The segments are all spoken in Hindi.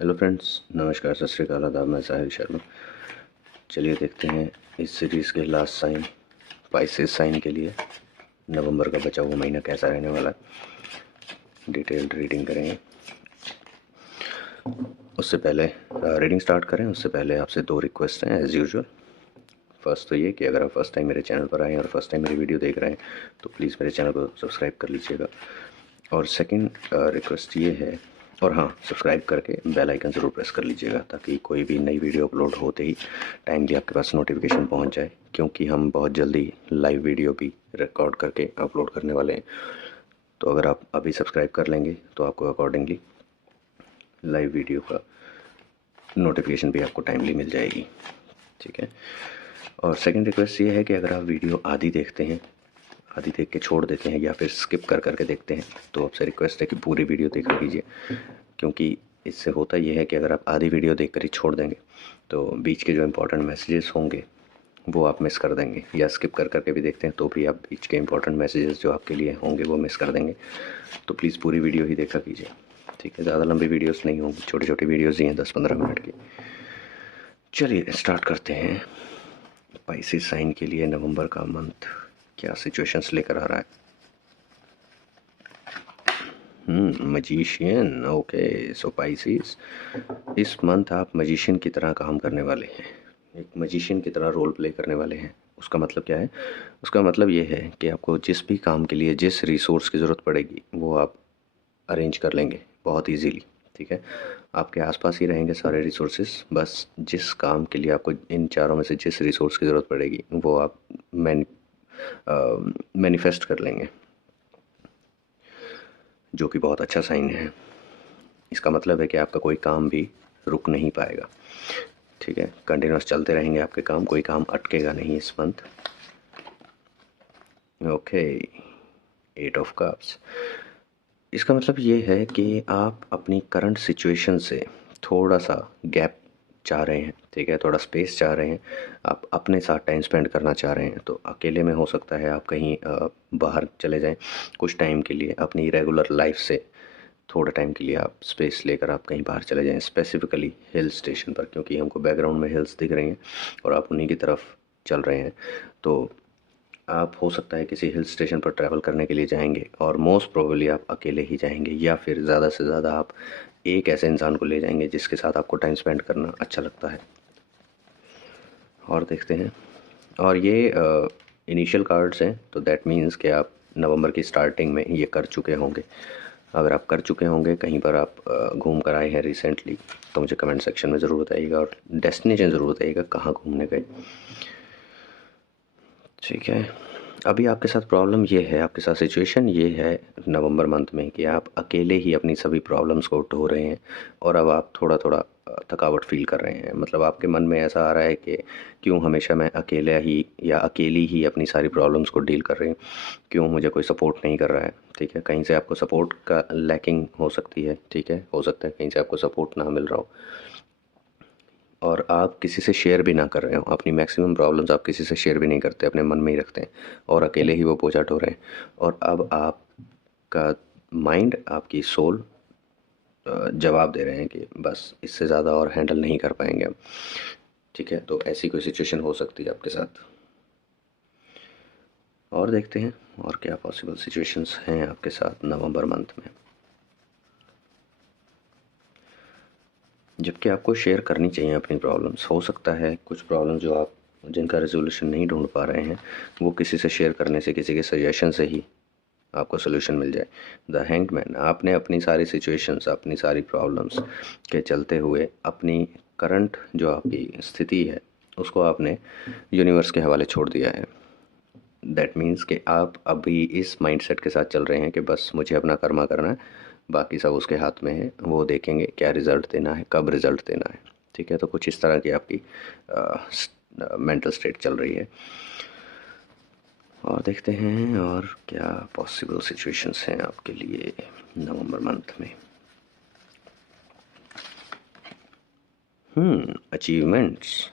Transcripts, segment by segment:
हेलो फ्रेंड्स, नमस्कार, सत श्री अकाल, आदाब। मैं साहिल शर्मा। चलिए देखते हैं इस सीरीज़ के लास्ट साइन पाइसेस साइन के लिए नवंबर का बचा हुआ महीना कैसा रहने वाला है। डिटेल्ड रीडिंग करेंगे। उससे पहले रीडिंग स्टार्ट करें उससे पहले आपसे दो रिक्वेस्ट हैं एज़ यूजुअल। फर्स्ट तो ये कि अगर आप फर्स्ट टाइम मेरे चैनल पर आए हैं और फर्स्ट टाइम मेरी वीडियो देख रहे हैं तो प्लीज़ मेरे चैनल को सब्सक्राइब कर लीजिएगा। और सेकंड रिक्वेस्ट ये है, और हाँ, सब्सक्राइब करके बेल आइकन ज़रूर प्रेस कर लीजिएगा ताकि कोई भी नई वीडियो अपलोड होते ही टाइमली आपके पास नोटिफिकेशन पहुंच जाए, क्योंकि हम बहुत जल्दी लाइव वीडियो भी रिकॉर्ड करके अपलोड करने वाले हैं। तो अगर आप अभी सब्सक्राइब कर लेंगे तो आपको अकॉर्डिंगली लाइव वीडियो का नोटिफिकेशन भी आपको टाइमली मिल जाएगी, ठीक है। और सेकंड रिक्वेस्ट ये है कि अगर आप वीडियो आधी देखते हैं, आधी देख के छोड़ देते हैं या फिर स्किप कर करके देखते हैं, तो आपसे रिक्वेस्ट है कि पूरी वीडियो देखा कीजिए, क्योंकि इससे होता ये है कि अगर आप आधी वीडियो देख कर ही छोड़ देंगे तो बीच के जो इंपॉर्टेंट मैसेजेस होंगे वो आप मिस कर देंगे, या स्किप कर करके भी देखते हैं तो भी आप बीच के इंपॉर्टेंट मैसेजेस जो आपके लिए होंगे वो मिस कर देंगे। तो प्लीज़ पूरी वीडियो ही देखा कीजिए, ठीक है। ज़्यादा लंबी वीडियोस नहीं होंगी, छोटी छोटी वीडियोस ही हैं 10-15 मिनट की। चलिए स्टार्ट करते हैं। पाइसेस साइन के लिए नवंबर का मंथ क्या सिचुएशंस लेकर आ रहा है। मजीशियन, ओके। सो पाइसेस, इस मंथ आप मजीशियन की तरह काम करने वाले हैं, एक मजीशियन की तरह रोल प्ले करने वाले हैं। उसका मतलब क्या है? उसका मतलब ये है कि आपको जिस भी काम के लिए जिस रिसोर्स की ज़रूरत पड़ेगी वो आप अरेंज कर लेंगे बहुत इजीली, ठीक है। आपके आसपास ही रहेंगे सारे रिसोर्सेज, बस जिस काम के लिए आपको इन चारों में से जिस रिसोर्स की ज़रूरत पड़ेगी वो आप मैनिफेस्ट कर लेंगे, जो कि बहुत अच्छा साइन है। इसका मतलब है कि आपका कोई काम भी रुक नहीं पाएगा, ठीक है। कंटिन्यूस चलते रहेंगे आपके काम, कोई काम अटकेगा नहीं इस मंथ। Okay, 8 of cups. इसका मतलब ये है कि आप अपनी करंट सिचुएशन से थोड़ा सा गैप चाह रहे हैं, ठीक है, थोड़ा स्पेस चाह रहे हैं। आप अपने साथ टाइम स्पेंड करना चाह रहे हैं, तो अकेले में हो सकता है आप कहीं बाहर चले जाएं कुछ टाइम के लिए, अपनी रेगुलर लाइफ से थोड़ा टाइम के लिए आप स्पेस लेकर आप कहीं बाहर चले जाएं, स्पेसिफिकली हिल स्टेशन पर, क्योंकि हमको बैकग्राउंड में हिल्स दिख रही हैं और आप उन्हीं की तरफ चल रहे हैं। तो आप हो सकता है किसी हिल स्टेशन पर ट्रैवल करने के लिए जाएंगे और मोस्ट प्रोबेबली आप अकेले ही जाएंगे, या फिर ज़्यादा से ज़्यादा आप एक ऐसे इंसान को ले जाएंगे जिसके साथ आपको टाइम स्पेंड करना अच्छा लगता है। और देखते हैं, और ये इनिशियल कार्ड्स हैं, तो दैट मीन्स कि आप नवंबर की स्टार्टिंग में ये कर चुके होंगे। अगर आप कर चुके होंगे, कहीं पर आप घूम कर आए हैं रिसेंटली, तो मुझे कमेंट सेक्शन में ज़रूर बताइएगा और डेस्टिनेशन ज़रूर बताइएगा कहाँ घूमने गए, ठीक है। अभी आपके साथ प्रॉब्लम ये है, आपके साथ सिचुएशन ये है नवंबर मंथ में कि आप अकेले ही अपनी सभी प्रॉब्लम्स को ढो रहे हैं, और अब आप थोड़ा थोड़ा थकावट फील कर रहे हैं। मतलब आपके मन में ऐसा आ रहा है कि क्यों हमेशा मैं अकेला ही या अकेली ही अपनी सारी प्रॉब्लम्स को डील कर रही हूँ, क्यों मुझे कोई सपोर्ट नहीं कर रहा है, ठीक है। कहीं से आपको सपोर्ट का लैकिंग हो सकती है, ठीक है, हो सकता है कहीं से आपको सपोर्ट ना मिल रहा हो, और आप किसी से शेयर भी ना कर रहे हो अपनी मैक्सिमम प्रॉब्लम्स, आप किसी से शेयर भी नहीं करते, अपने मन में ही रखते हैं और अकेले ही वो बोझा ढो रहे हैं। और अब आपका माइंड, आपकी सोल जवाब दे रहे हैं कि बस इससे ज़्यादा और हैंडल नहीं कर पाएंगे हम, ठीक है। तो ऐसी कोई सिचुएशन हो सकती है आपके साथ। और देखते हैं और क्या पॉसिबल सिचुएशंस हैं आपके साथ नवंबर मंथ में, जबकि आपको शेयर करनी चाहिए अपनी प्रॉब्लम्स। हो सकता है कुछ प्रॉब्लम जो आप जिनका रेजोल्यूशन नहीं ढूंढ पा रहे हैं, वो किसी से शेयर करने से, किसी के सजेशन से ही आपको सोल्यूशन मिल जाए। द हैंग्ड मैन, आपने अपनी सारी सिचुएशंस, अपनी सारी प्रॉब्लम्स के चलते हुए अपनी करंट जो आपकी स्थिति है उसको आपने यूनिवर्स के हवाले छोड़ दिया है। दैट मीन्स कि आप अभी इस माइंडसेट के साथ चल रहे हैं कि बस मुझे अपना कर्मा करना है, बाकी सब उसके हाथ में है, वो देखेंगे क्या रिज़ल्ट देना है, कब रिज़ल्ट देना है, ठीक है। तो कुछ इस तरह की आपकी मेंटल स्टेट चल रही है। और देखते हैं और क्या पॉसिबल सिचुएशंस हैं आपके लिए नवंबर मंथ में। अचीवमेंट्स।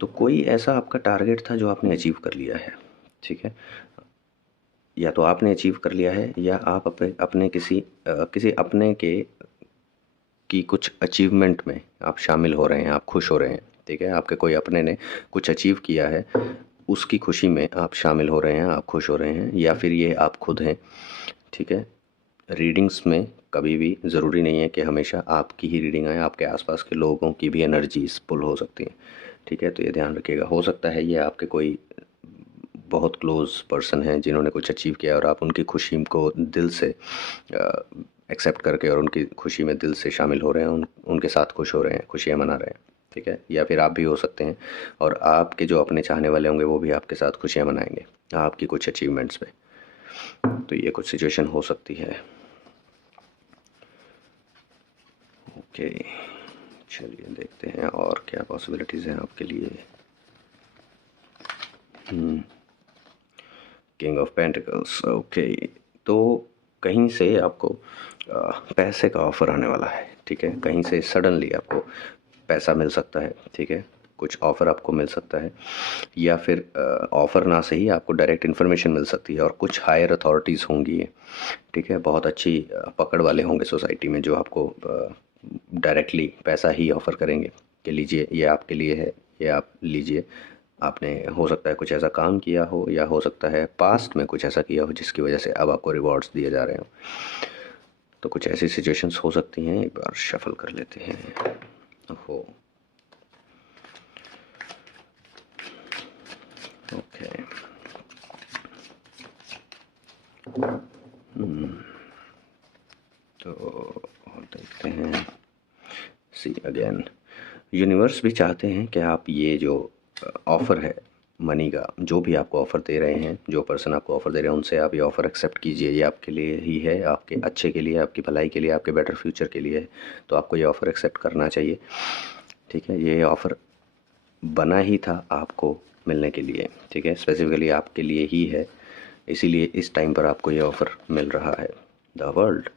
तो कोई ऐसा आपका टारगेट था जो आपने अचीव कर लिया है, ठीक है। या तो आपने अचीव कर लिया है, या आप अपने किसी अपने के आपकी कुछ अचीवमेंट में आप शामिल हो रहे हैं, आप खुश हो रहे हैं, ठीक है। आपके कोई अपने ने कुछ अचीव किया है, उसकी खुशी में आप शामिल हो रहे हैं, आप खुश हो रहे हैं, या फिर ये आप खुद हैं, ठीक है। रीडिंग्स में कभी भी ज़रूरी नहीं है कि हमेशा आपकी ही रीडिंग आए, आपके आसपास के लोगों की भी एनर्जीज पुल हो सकती हैं, ठीक है। तो ये ध्यान रखिएगा। हो सकता है ये आपके कोई बहुत क्लोज़ पर्सन हैं जिन्होंने कुछ अचीव किया और आप उनकी खुशी को दिल से एक्सेप्ट करके और उनकी खुशी में दिल से शामिल हो रहे हैं, उनके साथ खुश हो रहे हैं, खुशियाँ मना रहे हैं, ठीक है। या फिर आप भी हो सकते हैं और आपके जो अपने चाहने वाले होंगे वो भी आपके साथ खुशियाँ मनाएंगे आपकी कुछ अचीवमेंट्स पे। तो ये कुछ सिचुएशन हो सकती है। ओके, चलिए देखते हैं और क्या पॉसिबिलिटीज़ हैं आपके लिए। King of pentacles, okay. तो कहीं से आपको पैसे का ऑफ़र आने वाला है, ठीक है। कहीं से सडनली आपको पैसा मिल सकता है, ठीक है। कुछ ऑफ़र आपको मिल सकता है, या फिर ऑफ़र ना सही आपको डायरेक्ट इन्फॉर्मेशन मिल सकती है और कुछ हायर अथॉरिटीज़ होंगी, ठीक है। बहुत अच्छी पकड़ वाले होंगे सोसाइटी में जो आपको डायरेक्टली पैसा ही ऑफ़र करेंगे कि लीजिए ये आपके लिए है, ये आप लीजिए। आपने हो सकता है कुछ ऐसा काम किया हो, या हो सकता है पास्ट में कुछ ऐसा किया हो जिसकी वजह से अब आपको रिवॉर्ड्स दिए जा रहे हो। तो कुछ ऐसी सिचुएशंस हो सकती हैं। एक बार शफल कर लेते हैं। हो, ओके। तो देखते हैं। सी अगेन, यूनिवर्स भी चाहते हैं कि आप ये जो ऑफ़र है मनी का, जो भी आपको ऑफ़र दे रहे हैं, जो पर्सन आपको ऑफ़र दे रहे हैं, उनसे आप ये ऑफ़र एक्सेप्ट कीजिए। ये आपके लिए ही है, आपके अच्छे के लिए, आपकी भलाई के लिए, आपके बेटर फ्यूचर के लिए है। तो आपको ये ऑफ़र एक्सेप्ट करना चाहिए, ठीक है। ये ऑफ़र बना ही था आपको मिलने के लिए, ठीक है। स्पेसिफिकली आपके लिए ही है, इसीलिए इस टाइम पर आपको ये ऑफ़र मिल रहा है। द वर्ल्ड,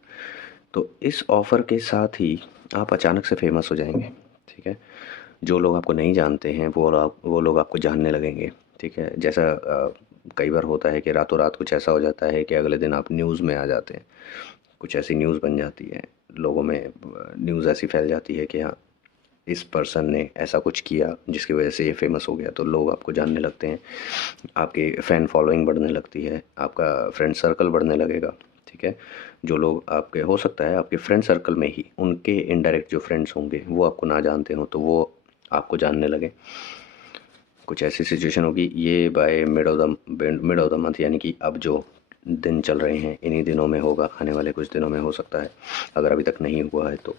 तो इस ऑफ़र के साथ ही आप अचानक से फेमस हो जाएंगे, ठीक है। जो लोग आपको नहीं जानते हैं वो लोग आपको जानने लगेंगे, ठीक है। जैसा कई बार होता है कि रातों रात कुछ ऐसा हो जाता है कि अगले दिन आप न्यूज़ में आ जाते हैं, कुछ ऐसी न्यूज़ बन जाती है, लोगों में न्यूज़ ऐसी फैल जाती है कि हाँ, इस पर्सन ने ऐसा कुछ किया जिसकी वजह से ये फेमस हो गया। तो लोग आपको जानने लगते हैं, आपकी फ़ैन फॉलोइंग बढ़ने लगती है, आपका फ्रेंड सर्कल बढ़ने लगेगा, ठीक है। जो लोग आपके, हो सकता है आपके फ्रेंड सर्कल में ही उनके इनडायरेक्ट जो फ्रेंड्स होंगे वो आपको ना जानते हो, तो वो आपको जानने लगे। कुछ ऐसी सिचुएशन होगी। ये by mid of the month, यानी कि अब जो दिन चल रहे हैं इन्हीं दिनों में होगा, आने वाले कुछ दिनों में हो सकता है, अगर अभी तक नहीं हुआ है तो।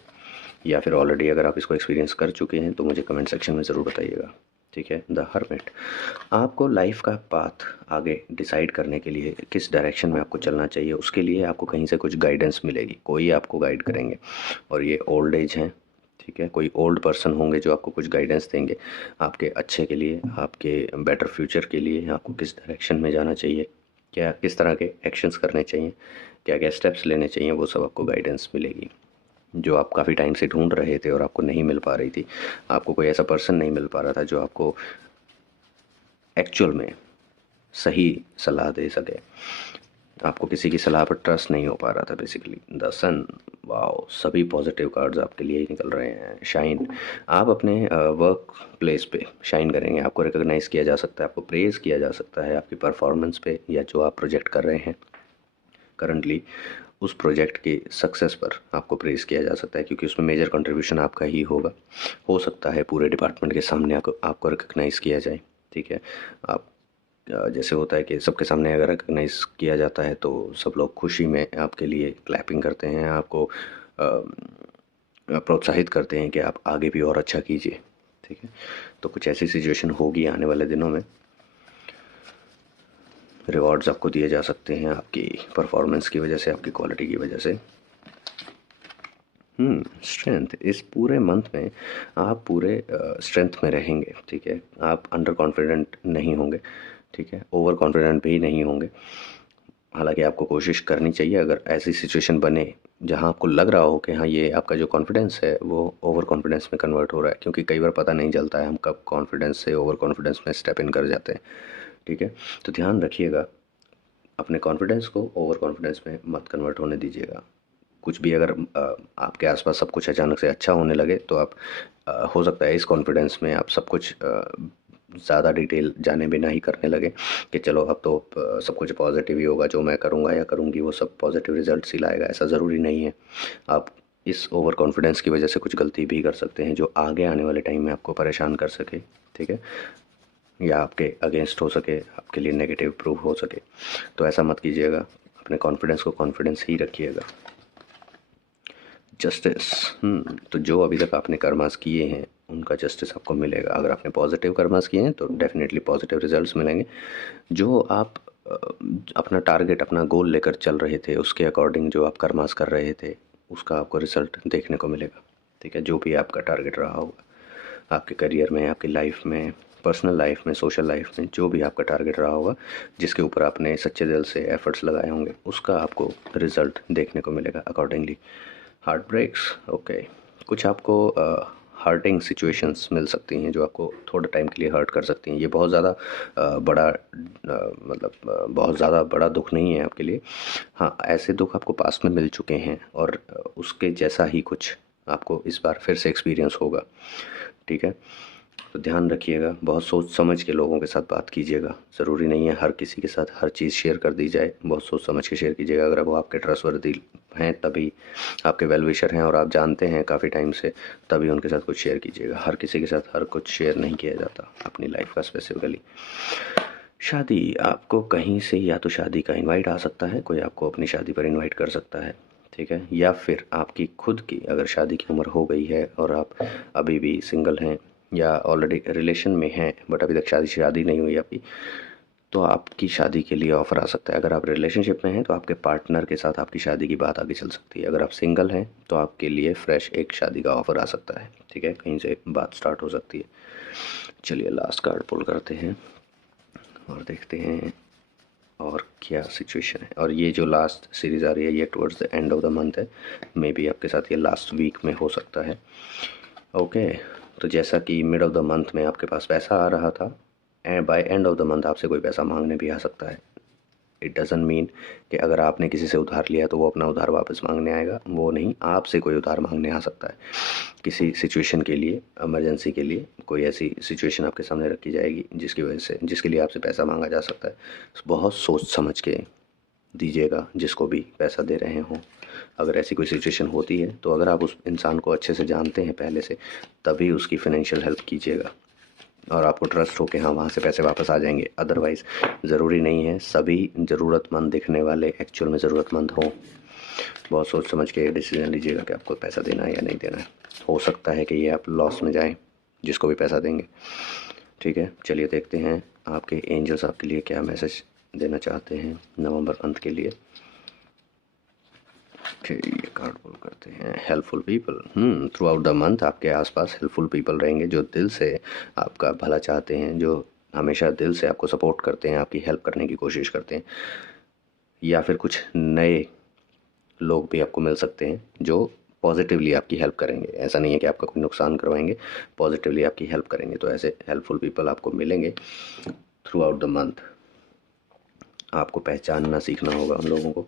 या फिर ऑलरेडी अगर आप इसको एक्सपीरियंस कर चुके हैं तो मुझे कमेंट सेक्शन में ज़रूर बताइएगा, ठीक है। द हर्मिट, आपको लाइफ का पाथ आगे डिसाइड करने के लिए किस डायरेक्शन में आपको चलना चाहिए, उसके लिए आपको कहीं से कुछ गाइडेंस मिलेगी, कोई आपको गाइड करेंगे। और ये ओल्ड एज हैं, ठीक है। कोई ओल्ड पर्सन होंगे जो आपको कुछ गाइडेंस देंगे आपके अच्छे के लिए, आपके बेटर फ्यूचर के लिए। आपको किस डायरेक्शन में जाना चाहिए, क्या किस तरह के एक्शंस करने चाहिए, क्या क्या स्टेप्स लेने चाहिए, वो सब आपको गाइडेंस मिलेगी जो आप काफ़ी टाइम से ढूंढ रहे थे और आपको नहीं मिल पा रही थी। आपको कोई ऐसा पर्सन नहीं मिल पा रहा था जो आपको एक्चुअल में सही सलाह दे सके। आपको किसी की सलाह पर ट्रस्ट नहीं हो पा रहा था बेसिकली। द सन, वाओ, सभी पॉजिटिव कार्ड्स आपके लिए ही निकल रहे हैं। शाइन, आप अपने वर्क प्लेस पे शाइन करेंगे, आपको रिकॉग्नाइज़ किया जा सकता है, आपको प्रेज़ किया जा सकता है आपकी परफॉर्मेंस पे, या जो आप प्रोजेक्ट कर रहे हैं करंटली उस प्रोजेक्ट के सक्सेस पर आपको प्रेज़ किया जा सकता है, क्योंकि उसमें मेजर कंट्रीब्यूशन आपका ही होगा। हो सकता है पूरे डिपार्टमेंट के सामने आपको रिकॉग्नाइज़ किया जाए, ठीक है। आप जैसे होता है कि सबके सामने अगर रिकॉग्नाइज़ किया जाता है तो सब लोग खुशी में आपके लिए क्लैपिंग करते हैं, आपको प्रोत्साहित करते हैं कि आप आगे भी और अच्छा कीजिए, ठीक है। तो कुछ ऐसी सिचुएशन होगी आने वाले दिनों में। रिवॉर्ड्स आपको दिए जा सकते हैं आपकी परफॉर्मेंस की वजह से, आपकी क्वालिटी की वजह से। स्ट्रेंथ, इस पूरे मंथ में आप पूरे स्ट्रेंथ में रहेंगे, ठीक है। आप अंडर कॉन्फिडेंट नहीं होंगे, ठीक है, ओवर कॉन्फिडेंट भी नहीं होंगे। हालांकि आपको कोशिश करनी चाहिए, अगर ऐसी सिचुएशन बने जहां आपको लग रहा हो कि हाँ ये आपका जो कॉन्फिडेंस है वो ओवर कॉन्फिडेंस में कन्वर्ट हो रहा है, क्योंकि कई बार पता नहीं चलता है हम कब कॉन्फिडेंस से ओवर कॉन्फिडेंस में स्टेप इन कर जाते हैं, ठीक है। तो ध्यान रखिएगा, अपने कॉन्फिडेंस को ओवर कॉन्फिडेंस में मत कन्वर्ट होने दीजिएगा। कुछ भी अगर आपके आसपास सब कुछ अचानक से अच्छा होने लगे तो आप हो सकता है इस कॉन्फिडेंस में आप सब कुछ ज़्यादा डिटेल जाने बिना ही करने लगे कि चलो अब तो सब कुछ पॉजिटिव ही होगा, जो मैं करूँगा या करूँगी वो सब पॉजिटिव रिजल्ट्स ही लाएगा। ऐसा ज़रूरी नहीं है। आप इस ओवर कॉन्फिडेंस की वजह से कुछ गलती भी कर सकते हैं जो आगे आने वाले टाइम में आपको परेशान कर सके, ठीक है, या आपके अगेंस्ट हो सके, आपके लिए नेगेटिव प्रूव हो सके। तो ऐसा मत कीजिएगा, अपने कॉन्फिडेंस को कॉन्फिडेंस ही रखिएगा। जस्टिस, तो जो अभी तक आपने कर्मास किए हैं उनका जस्टिस आपको मिलेगा। अगर आपने पॉजिटिव कर्मास किए हैं तो डेफिनेटली पॉजिटिव रिजल्ट्स मिलेंगे। जो आप अपना टारगेट, अपना गोल लेकर चल रहे थे उसके अकॉर्डिंग जो आप कर्मास कर रहे थे उसका आपको रिजल्ट देखने को मिलेगा, ठीक है। जो भी आपका टारगेट रहा होगा आपके करियर में, आपकी लाइफ में, पर्सनल लाइफ में, सोशल लाइफ में, जो भी आपका टारगेट रहा होगा जिसके ऊपर आपने सच्चे दिल से एफर्ट्स लगाए होंगे उसका आपको रिजल्ट देखने को मिलेगा अकॉर्डिंगली। हार्ट ब्रेक्स, ओके, कुछ आपको हर्टिंग सिचुएशंस मिल सकती हैं जो आपको थोड़े टाइम के लिए हर्ट कर सकती हैं। ये बहुत ज़्यादा बड़ा मतलब बहुत ज़्यादा बड़ा दुख नहीं है आपके लिए। हाँ, ऐसे दुख आपको पास्ट में मिल चुके हैं और उसके जैसा ही कुछ आपको इस बार फिर से एक्सपीरियंस होगा, ठीक है। तो ध्यान रखिएगा, बहुत सोच समझ के लोगों के साथ बात कीजिएगा। ज़रूरी नहीं है हर किसी के साथ हर चीज़ शेयर कर दी जाए, बहुत सोच समझ के शेयर कीजिएगा। अगर वो आपके ट्रस्टवर्दी हैं तभी, आपके वेल विशर हैं और आप जानते हैं काफ़ी टाइम से, तभी उनके साथ कुछ शेयर कीजिएगा। हर किसी के साथ हर कुछ शेयर नहीं किया जाता अपनी लाइफ का स्पेसिफिकली। शादी, आपको कहीं से या तो शादी का इनवाइट आ सकता है, कोई आपको अपनी शादी पर इनवाइट कर सकता है, ठीक है, या फिर आपकी खुद की अगर शादी की उम्र हो गई है और आप अभी भी सिंगल हैं या ऑलरेडी रिलेशन में हैं बट अभी तक शादी नहीं हुई आपकी, तो आपकी शादी के लिए ऑफ़र आ सकता है। अगर आप रिलेशनशिप में हैं तो आपके पार्टनर के साथ आपकी शादी की बात आगे चल सकती है। अगर आप सिंगल हैं तो आपके लिए फ्रेश एक शादी का ऑफ़र आ सकता है, ठीक है, कहीं से बात स्टार्ट हो सकती है। चलिए लास्ट कार्ड पुल करते हैं और देखते हैं और क्या सिचुएशन है। और ये जो लास्ट सीरीज़ आ रही है ये towards the end of the month है, मे बी आपके साथ ये लास्ट वीक में हो सकता है, ओके। तो जैसा कि मिड ऑफ द मंथ में आपके पास पैसा आ रहा था, and by end of the month आपसे कोई पैसा मांगने भी आ सकता है। इट डजंट मीन कि अगर आपने किसी से उधार लिया तो वो अपना उधार वापस मांगने आएगा, वो नहीं, आपसे कोई उधार मांगने आ सकता है। किसी सिचुएशन के लिए, इमरजेंसी के लिए कोई ऐसी सिचुएशन आपके सामने रखी जाएगी जिसकी वजह से, जिसके लिए आपसे पैसा मांगा जा सकता है। बहुत सोच समझ के दीजिएगा जिसको भी पैसा दे रहे हों। अगर ऐसी कोई सिचुएशन होती है तो अगर आप उस इंसान को अच्छे से जानते हैं पहले से, तभी उसकी फ़ाइनेंशियल हेल्प कीजिएगा और आपको ट्रस्ट हो कि हाँ वहाँ से पैसे वापस आ जाएंगे। अदरवाइज़ ज़रूरी नहीं है सभी ज़रूरतमंद दिखने वाले एक्चुअल में ज़रूरतमंद हों। बहुत सोच समझ के डिसीजन लीजिएगा कि आपको पैसा देना है या नहीं देना है। हो सकता है कि ये आप लॉस में जाएं जिसको भी पैसा देंगे, ठीक है। चलिए देखते हैं आपके एंजल्स आपके लिए क्या मैसेज देना चाहते हैं नवंबर अंत के लिए। ये कार्ड पुल करते हैं, helpful people. Through out the month आपके आसपास हेल्पफुल पीपल रहेंगे जो दिल से आपका भला चाहते हैं, जो हमेशा दिल से आपको सपोर्ट करते हैं, आपकी हेल्प करने की कोशिश करते हैं। या फिर कुछ नए लोग भी आपको मिल सकते हैं जो पॉजिटिवली आपकी हेल्प करेंगे। ऐसा नहीं है कि आपका कोई नुकसान करवाएंगे, पॉजिटिवली आपकी हेल्प करेंगे। तो ऐसे हेल्पफुल पीपल आपको मिलेंगे थ्रू आउट द मंथ। आपको पहचानना सीखना होगा उन लोगों को,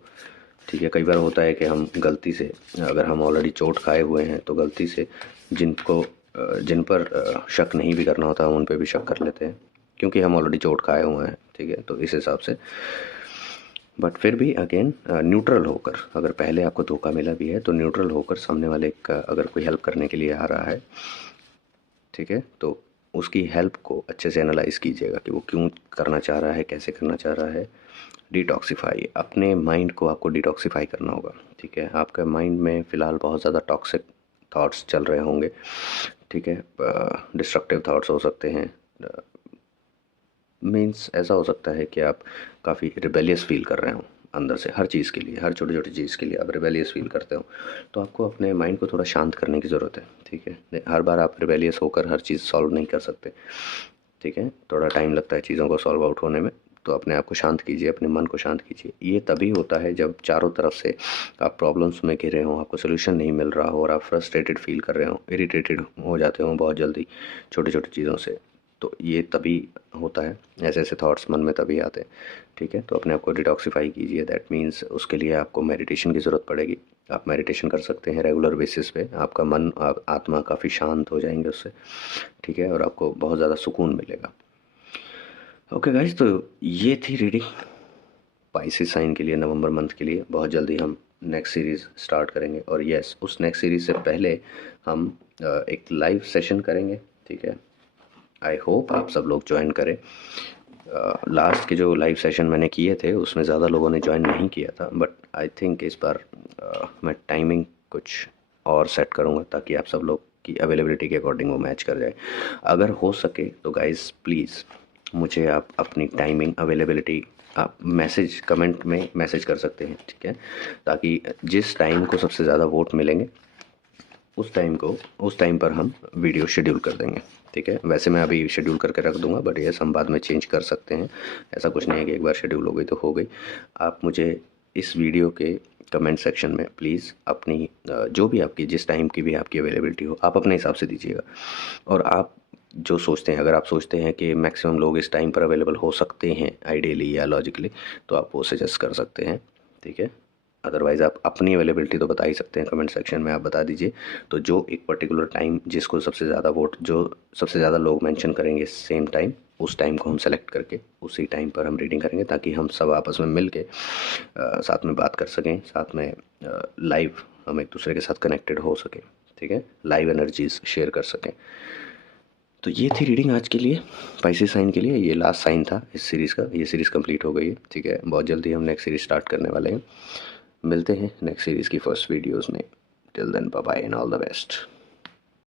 ठीक है। कई बार होता है कि हम गलती से, अगर हम ऑलरेडी चोट खाए हुए हैं तो गलती से जिन पर शक नहीं भी करना होता हम उन पे भी शक कर लेते हैं क्योंकि हम ऑलरेडी चोट खाए हुए हैं, ठीक है। तो इस हिसाब से, बट फिर भी अगेन न्यूट्रल होकर, अगर पहले आपको धोखा मिला भी है तो न्यूट्रल होकर सामने वाले का अगर कोई हेल्प करने के लिए आ रहा है, ठीक है, तो उसकी हेल्प को अच्छे से एनालाइज़ कीजिएगा कि वो क्यों करना चाह रहा है, कैसे करना चाह रहा है। डिटॉक्सिफाई, अपने माइंड को आपको डिटॉक्सिफाई करना होगा, ठीक है। आपके माइंड में फ़िलहाल बहुत ज़्यादा टॉक्सिक थॉट्स चल रहे होंगे, ठीक है, डिस्ट्रक्टिव थॉट्स हो सकते हैं। मीन्स ऐसा हो सकता है कि आप काफ़ी रिबेलियस फील कर रहे हो अंदर से, हर चीज़ के लिए, हर छोटी छोटी चीज़ के लिए आप रिबेलियस फील करते हो। तो आपको अपने माइंड को थोड़ा शांत करने की ज़रूरत है, ठीक है। हर बार आप रिबेलियस होकर हर चीज़ सॉल्व नहीं कर सकते, ठीक है, थोड़ा टाइम लगता है चीज़ों को सॉल्व आउट होने में। तो अपने आप को शांत कीजिए, अपने मन को शांत कीजिए। ये तभी होता है जब चारों तरफ से आप प्रॉब्लम्स में घिरे हों, आपको सोल्यूशन नहीं मिल रहा हो और आप फ्रस्ट्रेटेड फील कर रहे हो, इरिटेटेड हो जाते हो बहुत जल्दी छोटी छोटी चीज़ों से। तो ये तभी होता है, ऐसे ऐसे थॉट्स मन में तभी आते हैं, ठीक है। तो अपने आप को डिटॉक्सिफाई कीजिए। दैट मीन्स उसके लिए आपको मेडिटेशन की ज़रूरत पड़ेगी। आप मेडिटेशन कर सकते हैं रेगुलर बेसिस पे, आपका मन आत्मा काफ़ी शांत हो जाएंगे उससे, ठीक है, और आपको बहुत ज़्यादा सुकून मिलेगा। ओके गाइस, तो ये थी रीडिंग पाइसेस साइन के लिए नवंबर मंथ के लिए। बहुत जल्दी हम नेक्स्ट सीरीज़ स्टार्ट करेंगे, और यस, उस नेक्स्ट सीरीज़ से पहले हम एक लाइव सेशन करेंगे, ठीक है। आई होप आप सब लोग ज्वाइन करें। लास्ट के जो लाइव सेशन मैंने किए थे उसमें ज़्यादा लोगों ने ज्वाइन नहीं किया था, बट आई थिंक इस बार मैं टाइमिंग कुछ और सेट करूँगा ताकि आप सब लोग की अवेलेबिलिटी के अकॉर्डिंग वो मैच कर जाए। अगर हो सके तो गाइज़ प्लीज़ मुझे आप अपनी टाइमिंग अवेलेबिलिटी आप मैसेज कमेंट में मैसेज कर सकते हैं, ठीक है, ताकि जिस टाइम को सबसे ज़्यादा वोट मिलेंगे उस टाइम पर हम वीडियो शेड्यूल कर देंगे, ठीक है। वैसे मैं अभी शेड्यूल करके रख दूंगा, बट यस हम बाद में चेंज कर सकते हैं। ऐसा कुछ नहीं है कि एक बार शेड्यूल हो गई तो हो गई। आप मुझे इस वीडियो के कमेंट सेक्शन में प्लीज़ अपनी जो भी आपकी जिस टाइम की भी आपकी अवेलेबिलिटी हो आप अपने हिसाब से दीजिएगा। और आप जो सोचते हैं, अगर आप सोचते हैं कि मैक्सिमम लोग इस टाइम पर अवेलेबल हो सकते हैं आइडियली या लॉजिकली, तो आप वो सजेस्ट कर सकते हैं, ठीक है। अदरवाइज़ आप अपनी अवेलेबिलिटी तो बता ही सकते हैं, कमेंट सेक्शन में आप बता दीजिए। तो जो एक पर्टिकुलर टाइम जिसको सबसे ज़्यादा वोट, जो सबसे ज़्यादा लोग मेंशन करेंगे सेम टाइम, उस टाइम को हम सेलेक्ट करके उसी टाइम पर हम रीडिंग करेंगे, ताकि हम सब आपस में मिल के साथ में बात कर सकें, साथ में लाइव हम एक दूसरे के साथ कनेक्टेड हो सकें, ठीक है, लाइव एनर्जीज शेयर कर सकें। तो ये थी रीडिंग आज के लिए पाइसेस साइन के लिए। ये लास्ट साइन था इस सीरीज़ का, ये सीरीज़ कंप्लीट हो गई है, ठीक है। बहुत जल्दी हम नेक्स्ट सीरीज़ स्टार्ट करने वाले हैं। मिलते हैं नेक्स्ट सीरीज़ की फर्स्ट वीडियोस में। Till then bye bye and all the best.